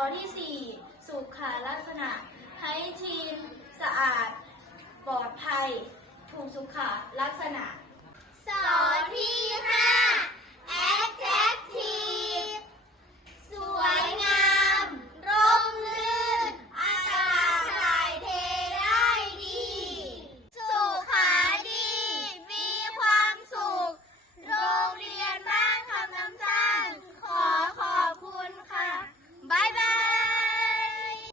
อที่ 4 สุขาลักษณะ ให้ทีมสะอาด ปลอดภัย ถูกสุขลักษณะ